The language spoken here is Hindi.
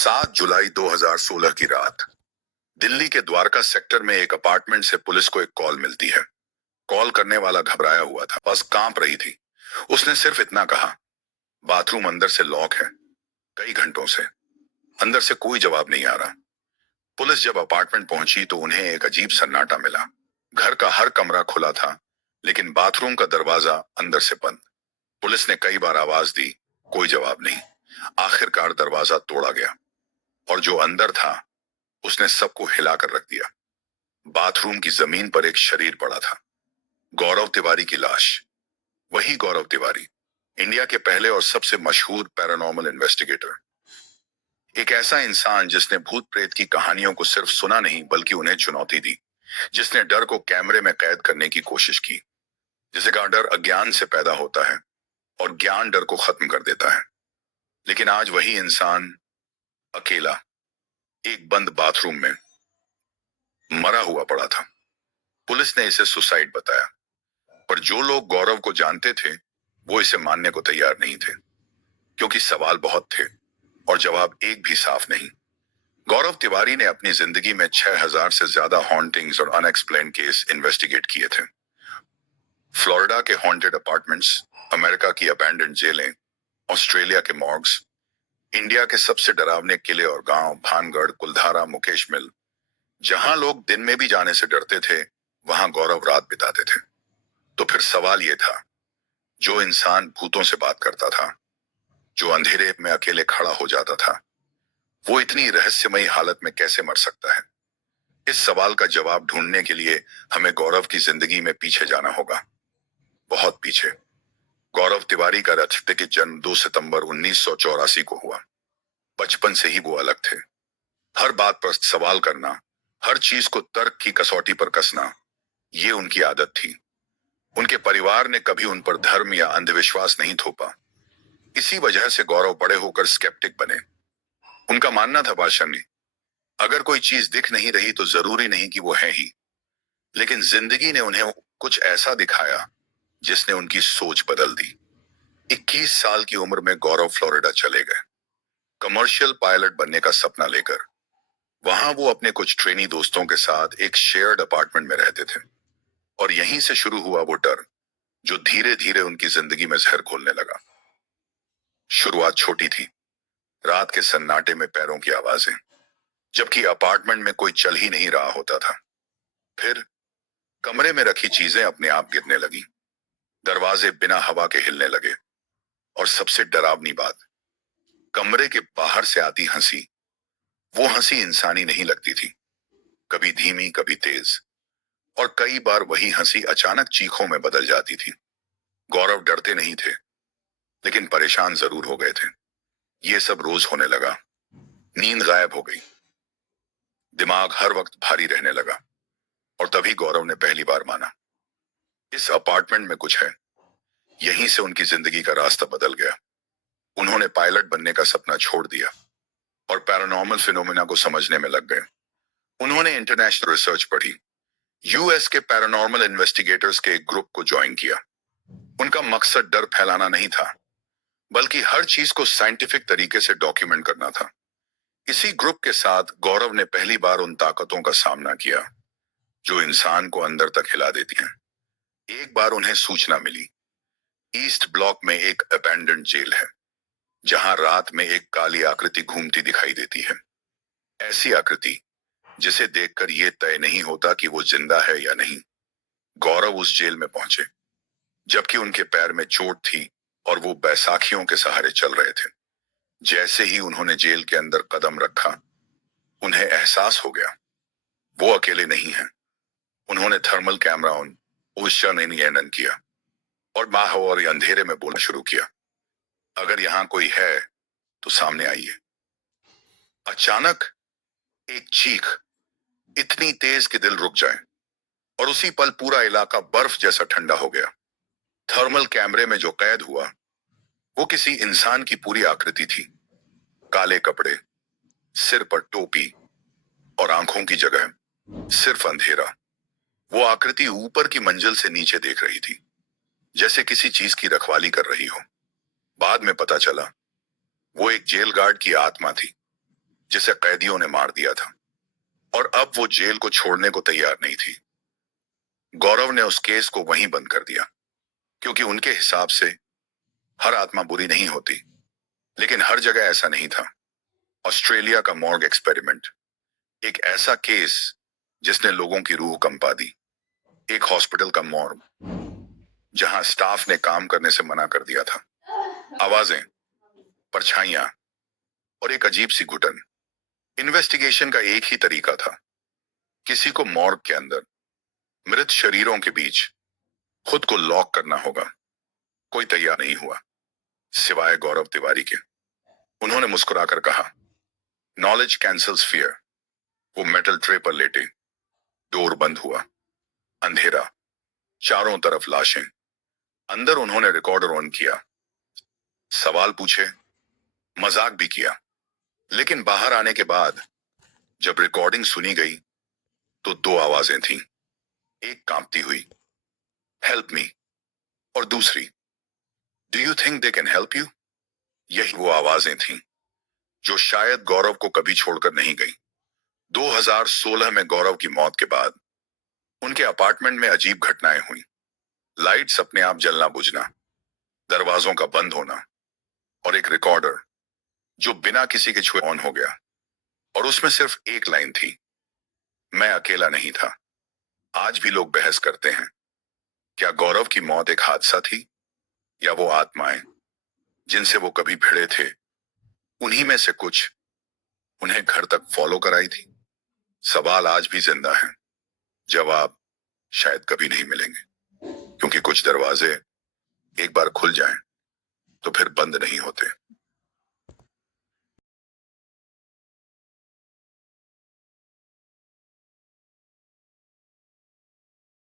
7 जुलाई 2016 की रात दिल्ली के द्वारका सेक्टर में एक अपार्टमेंट से पुलिस को एक कॉल मिलती है। कॉल करने वाला घबराया हुआ था, बस कांप रही थी। उसने सिर्फ इतना कहा, बाथरूम अंदर से लॉक है। कई घंटों से अंदर से कोई जवाब नहीं आ रहा। पुलिस जब अपार्टमेंट पहुंची तो उन्हें एक अजीब सन्नाटा मिला। घर का हर कमरा खुला था, लेकिन बाथरूम का दरवाजा अंदर से बंद। पुलिस ने कई बार आवाज दी, कोई जवाब नहीं। आखिरकार दरवाजा तोड़ा गया और जो अंदर था उसने सबको हिलाकर रख दिया। बाथरूम की जमीन पर एक शरीर पड़ा था, गौरव तिवारी की लाश। वही गौरव तिवारी, इंडिया के पहले और सबसे मशहूर पैरानॉर्मल इन्वेस्टिगेटर। एक ऐसा इंसान जिसने भूत प्रेत की कहानियों को सिर्फ सुना नहीं बल्कि उन्हें चुनौती दी, जिसने डर को कैमरे में कैद करने की कोशिश की। जिसे का डर अज्ञान से पैदा होता है और ज्ञान डर को खत्म कर देता है। लेकिन आज वही इंसान अकेला एक बंद बाथरूम में मरा हुआ पड़ा था। पुलिस ने इसे सुसाइड बताया, पर जो लोग गौरव को जानते थे वो इसे मानने को तैयार नहीं थे, क्योंकि सवाल बहुत थे और जवाब एक भी साफ नहीं। गौरव तिवारी ने अपनी जिंदगी में 6000 से ज्यादा हॉन्टिंग्स और अनएक्सप्लेन केस इन्वेस्टिगेट किए थे। फ्लोरिडा के हॉन्टेड अपार्टमेंट्स, अमेरिका की अबैंडन्ड जेलें, ऑस्ट्रेलिया के मॉर्ग्स, इंडिया के सबसे डरावने किले और गांव, भानगढ़, कुलधारा, मुकेश मिल। जहां लोग दिन में भी जाने से डरते थे, वहां गौरव रात बिताते थे। तो फिर सवाल यह था, जो इंसान भूतों से बात करता था, जो अंधेरे में अकेले खड़ा हो जाता था, वो इतनी रहस्यमयी हालत में कैसे मर सकता है? इस सवाल का जवाब ढूंढने के लिए हमें गौरव की जिंदगी में पीछे जाना होगा, बहुत पीछे। गौरव तिवारी का राजनीतिक जन्म 2 सितंबर 1984 को हुआ। बचपन से ही वो अलग थे। हर बात पर सवाल करना, हर चीज को तर्क की कसौटी पर कसना, ये उनकी आदत थी। उनके परिवार ने कभी उन पर धर्म या अंधविश्वास नहीं थोपा। इसी वजह से गौरव बड़े होकर स्केप्टिक बने। उनका मानना था, बादशाह, अगर कोई चीज दिख नहीं रही तो जरूरी नहीं कि वो है ही। लेकिन जिंदगी ने उन्हें कुछ ऐसा दिखाया जिसने उनकी सोच बदल दी। 21 साल की उम्र में गौरव फ्लोरिडा चले गए, कमर्शियल पायलट बनने का सपना लेकर। वहां वो अपने कुछ ट्रेनी दोस्तों के साथ एक शेयर्ड अपार्टमेंट में रहते थे। और यहीं से शुरू हुआ वो डर, जो धीरे धीरे उनकी जिंदगी में जहर घोलने लगा। शुरुआत छोटी थी, रात के सन्नाटे में पैरों की आवाजें, जबकि अपार्टमेंट में कोई चल ही नहीं रहा होता था। फिर कमरे में रखी चीजें अपने आप गिरने लगी, दरवाजे बिना हवा के हिलने लगे, और सबसे डरावनी बात, कमरे के बाहर से आती हंसी। वो हंसी इंसानी नहीं लगती थी, कभी धीमी, कभी तेज, और कई बार वही हंसी अचानक चीखों में बदल जाती थी। गौरव डरते नहीं थे, लेकिन परेशान जरूर हो गए थे। ये सब रोज होने लगा। नींद गायब हो गई, दिमाग हर वक्त भारी रहने लगा, और तभी गौरव ने पहली बार माना, इस अपार्टमेंट में कुछ है। यहीं से उनकी जिंदगी का रास्ता बदल गया। उन्होंने पायलट बनने का सपना छोड़ दिया और पैरानॉर्मल फिनोमेना को समझने में लग गए। उन्होंने इंटरनेशनल रिसर्च पढ़ी, यूएस के पैरानॉर्मल इन्वेस्टिगेटर्स के एक ग्रुप को ज्वाइन किया। उनका मकसद डर फैलाना नहीं था, बल्कि हर चीज को साइंटिफिक तरीके से डॉक्यूमेंट करना था। इसी ग्रुप के साथ गौरव ने पहली बार उन ताकतों का सामना किया जो इंसान को अंदर तक हिला देती हैं। एक बार उन्हें सूचना मिली, ईस्ट ब्लॉक में एक अबैंडन्ड जेल है, जहां रात में एक काली आकृति घूमती दिखाई देती है। ऐसी आकृति जिसे देखकर यह तय नहीं होता कि वो जिंदा है या नहीं। गौरव उस जेल में पहुंचे, जबकि उनके पैर में चोट थी और वो बैसाखियों के सहारे चल रहे थे। जैसे ही उन्होंने जेल के अंदर कदम रखा, उन्हें एहसास हो गया वो अकेले नहीं हैं। उन्होंने थर्मल कैमरा ऑन, ऊर्जा किया और माहौल अंधेरे में बोलना शुरू किया, अगर यहां कोई है तो सामने आइए। अचानक एक चीख, इतनी तेज कि दिल रुक जाए, और उसी पल पूरा इलाका बर्फ जैसा ठंडा हो गया। थर्मल कैमरे में जो कैद हुआ वो किसी इंसान की पूरी आकृति थी। काले कपड़े, सिर पर टोपी, और आंखों की जगह सिर्फ अंधेरा। वो आकृति ऊपर की मंजिल से नीचे देख रही थी, जैसे किसी चीज की रखवाली कर रही हो। बाद में पता चला वो एक जेल गार्ड की आत्मा थी, जिसे कैदियों ने मार दिया था, और अब वो जेल को छोड़ने को तैयार नहीं थी। गौरव ने उस केस को वहीं बंद कर दिया, क्योंकि उनके हिसाब से हर आत्मा बुरी नहीं होती। लेकिन हर जगह ऐसा नहीं था। ऑस्ट्रेलिया का मॉर्ग एक्सपेरिमेंट, एक ऐसा केस जिसने लोगों की रूह कंपा दी। एक हॉस्पिटल का मॉर्ग जहां स्टाफ ने काम करने से मना कर दिया था। आवाजें, परछाइयां और एक अजीब सी घुटन। इन्वेस्टिगेशन का एक ही तरीका था, किसी को मॉर्ग के अंदर मृत शरीरों के बीच खुद को लॉक करना होगा। कोई तैयार नहीं हुआ, सिवाय गौरव तिवारी के। उन्होंने मुस्कुराकर कहा, नॉलेज कैंसल्स फियर। वो मेटल ट्रे पर लेटे, डोर बंद हुआ, अंधेरा, चारों तरफ लाशें। अंदर उन्होंने रिकॉर्डर ऑन किया, सवाल पूछे, मजाक भी किया। लेकिन बाहर आने के बाद जब रिकॉर्डिंग सुनी गई तो दो आवाजें थीं। एक कांपती हुई, हेल्प मी, और दूसरी, do you think they can help you. यही वो आवाजें थीं जो शायद गौरव को कभी छोड़कर नहीं गई। 2016 में गौरव की मौत के बाद उनके अपार्टमेंट में अजीब घटनाएं हुई। लाइट्स अपने आप जलना बुझना, दरवाजों का बंद होना, और एक रिकॉर्डर जो बिना किसी के छुए ऑन हो गया। और उसमें सिर्फ एक लाइन थी, मैं अकेला नहीं था। आज भी लोग बहस करते हैं, क्या गौरव की मौत एक हादसा थी, या वो आत्माएं जिनसे वो कभी भिड़े थे, उन्हीं में से कुछ उन्हें घर तक फॉलो कराई थी। सवाल आज भी जिंदा है, जवाब शायद कभी नहीं मिलेंगे, क्योंकि कुछ दरवाजे एक बार खुल जाएं तो फिर बंद नहीं होते।